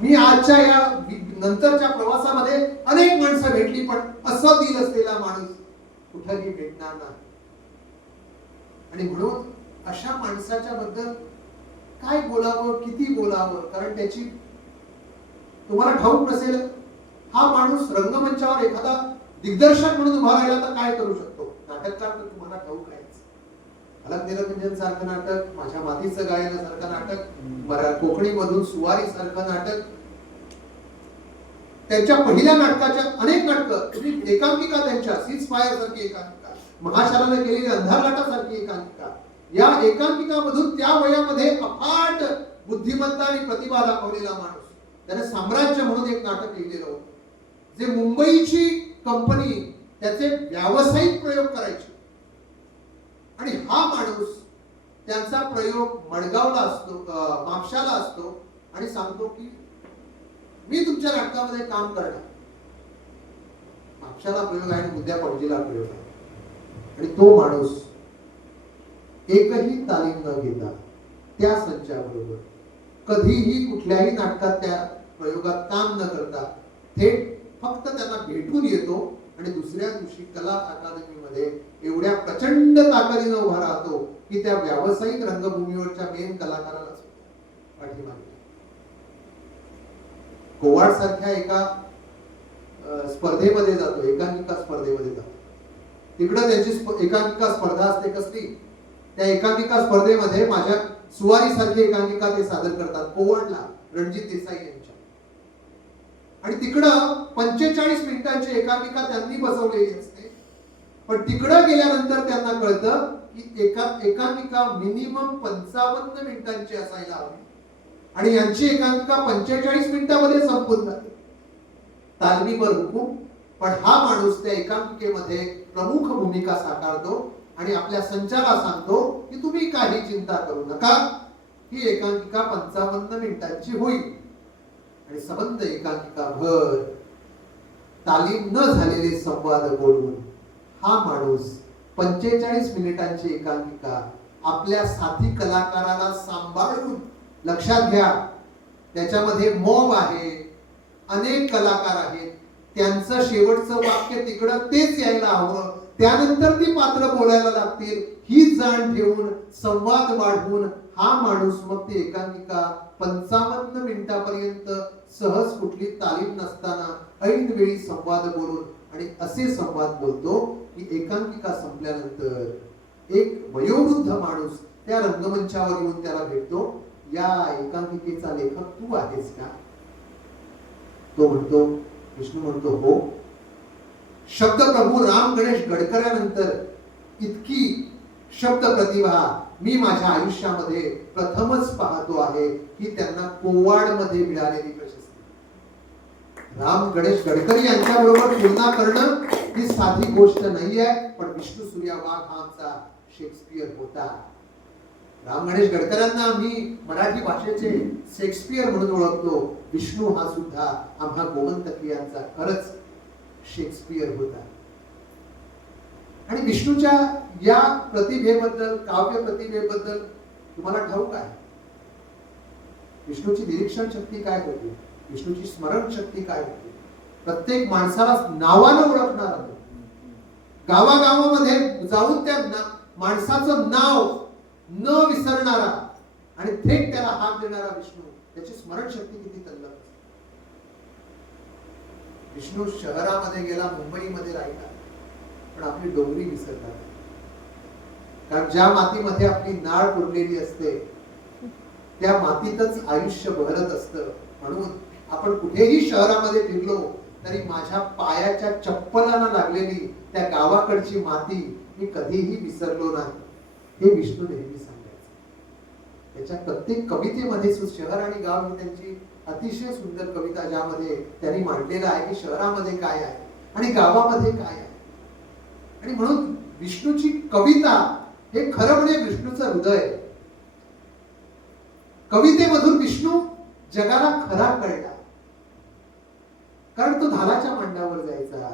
मी आजच्या या नंतरच्या प्रवासामध्ये अनेक माणसं भेटली, पण असं दिल असलेला माणूस कुठेही भेटणार नाही. आणि म्हणून अशा माणसाच्या बद्दल काय बोलावं, किती बोलावं, कारण त्याची तुम्हाला ठाऊक नसेल, हा माणूस रंगमंचावर एखादा दिग्दर्शक म्हणून उभा राहिला तर काय करू शकतो. नाटककार तर तुम्हाला ठाऊक आहेच. अलग निरंजन सारखं नाटक, माझ्या मातीचं गायन सारखं नाटक, कोकणी मधून सुवारी सारखं नाटक, त्यांच्या पहिल्या नाटकाच्या अनेक नाटकं, एकांकिका त्यांच्या सीज फायर सारखी एकांकिका, महाशालाने केलेली अंधार लाटा सारखी एकांकिका, या एकांकिकामधून त्या वयामध्ये अफाट बुद्धिमत्ता आणि प्रतिभा दाखवलेला माणूस. त्याने साम्राज्य म्हणून एक नाटक लिहिलेलं होतं, जे मुंबईची कंपनी त्याचे व्यावसायिक प्रयोग करायचे. आणि हा माणूस त्यांचा प्रयोग मडगावला असतो, म्हापशाला असतो, आणि सांगतो की मी तुमच्या नाटकामध्ये काम करणार. म्हापशाला प्रयोग आहे आणि उद्या पणजीला प्रयोग आहे. आणि तो माणूस एकही तालीम न घेता त्या संचाबरोबर कधीही कुठल्याही नाटकात त्या प्रयोगात काम न करता थेट फक्त त्यांना भेटून येतो आणि दुसऱ्या दिवशी कला अकादमीमध्ये एवढ्या प्रचंड ताकदीनं उभा राहतो की त्या व्यावसायिक रंगभूमीवरच्या मेन कलाकाराला पाठीमागे. कोवाड सारख्या एका स्पर्धेमध्ये जातो, एकांकिका स्पर्धेमध्ये जातो. तिकडं त्यांची एकांकिका स्पर्धा असते. कसली? त्या एकांकिका स्पर्धेमध्ये माझ्या सुवारी सारखी एकांकिका ते सादर करतात कोवाडला, रणजित देसाई यांच्या. आणि तिकडं 45 मिनिटांची एकांकिका त्यांनी बसवलेली असते. पण तिकडं गेल्यानंतर त्यांना कळतं की एकांकिका मिनिमम 55 मिनिटांची असायला हवी आणि यांची एकांकिका 45 मिनिटांमध्ये संपून जाते. तालमीवर हुकूम. पण हा माणूस त्या एकांकिकेमध्ये प्रमुख भूमिका साकारतो आणि आपल्या संचाला सांगतो की तुम्ही काही चिंता करू नका, ही एकांकिका 55 मिनिटांची होईल. आणि संबंध एकांकिका भर तालीम न झालेले संवाद बोलून हा माणूस 45 मिनिटांची एकांकिका आपल्या साथी कलाकाराला सांभाळून, लक्षात घ्या त्याच्यामध्ये मॉब आहे, अनेक कलाकार आहेत, त्यांचं शेवटचं वाक्य तिकडं तेच यायला हवं, त्यानंतर ती पात्र बोलायला लागतील, ही जाण ठेवून संवाद वाढवून हा माणूस मग ती एकांकिका 55 मिनिटापर्यंत सहज कुठली तालीम नसताना ऐन वेळी संवाद बोलून, आणि असे संवाद बोलतो की एकांकिका संपल्यानंतर एक वयोवृद्ध माणूस त्या रंगमंचावर येऊन त्याला भेटतो. या एकांकिकेचा लेखक तू आहेस का? तो म्हणतो, विष्णू म्हणतो हो. शब्दप्रभू राम गणेश गडकऱ्यानंतर इतकी शब्द प्रतिभा मी माझ्या आयुष्यामध्ये प्रथमच पाहतो आहे की त्यांना कोवाडमध्ये मिळालेली प्रशस्ती. राम गणेश गडकरी यांच्या बरोबर तुलना करणं ही साधी गोष्ट नाहीये. पण विष्णू सूर्या वाघ हा आमचा शेक्सपियर होता. राम गणेश गडकरांना आम्ही मराठी भाषेचे शेक्सपियर म्हणून ओळखतो. विष्णू हा सुद्धा आम्हा गोमंतकीयांचा खरंच शेक्सपियर होता. आणि विष्णूच्या या प्रतिभेबद्दल, काव्य प्रतिभेबद्दल तुम्हाला ठाऊक आहे विष्णूची निरीक्षण शक्ती काय होती, विष्णूची स्मरण शक्ती काय होती. प्रत्येक माणसाला नावानं ओळखणारा, गावागावामध्ये जाऊन त्या माणसाचं नाव न विसरणारा आणि थेट त्याला हाक देणारा विष्णू. त्याची स्मरण शक्ती किती तल्लख. विष्णू शहरामध्ये गेला, मुंबईमध्ये राहिला, पण आपली डोंगरी विसरला. कारण ज्या मातीमध्ये आपली नाळ पुरलेली असते त्या मातीतच आयुष्य बहरत असतं. म्हणून आपण कुठेही शहरामध्ये फिरलो तरी माझ्या पायाच्या चप्पलांना लागलेली त्या गावाकडची माती मी कधीही विसरलो नाही, हे विष्णू नेहमी सांगायचे. त्याच्या प्रत्येक कवितेमध्ये शहर आणि गाव ही त्यांची अतिशय सुंदर कविता, ज्यामध्ये त्यांनी मांडलेलं आहे की शहरामध्ये काय आहे आणि गावामध्ये काय आहे. आणि म्हणून विष्णूची कविता हे खरं म्हणजे विष्णूचं हृदय. कवितेमधून विष्णू जगाला खरा कळला. कारण तो धालाच्या मांडावर जायचा,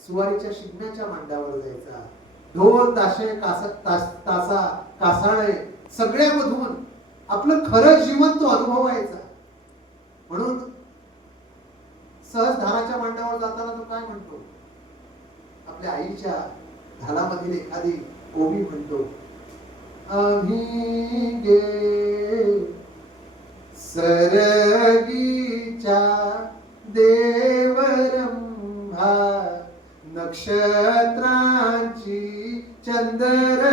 सुवारीच्या शिगम्याच्या मांडावर जायचा, ढोल ताशे तासा कासाळे सगळ्यामधून आपलं खरं जीवन तो अनुभवायचा. म्हणून सहज धानाच्या मांड्यावर जाताना तो काय म्हणतो? आपल्या आईच्या धानामधील एखादी ओवी म्हणतो, आम्ही गे सरगीच्या देवरंभा, नक्षत्रांची चंद्र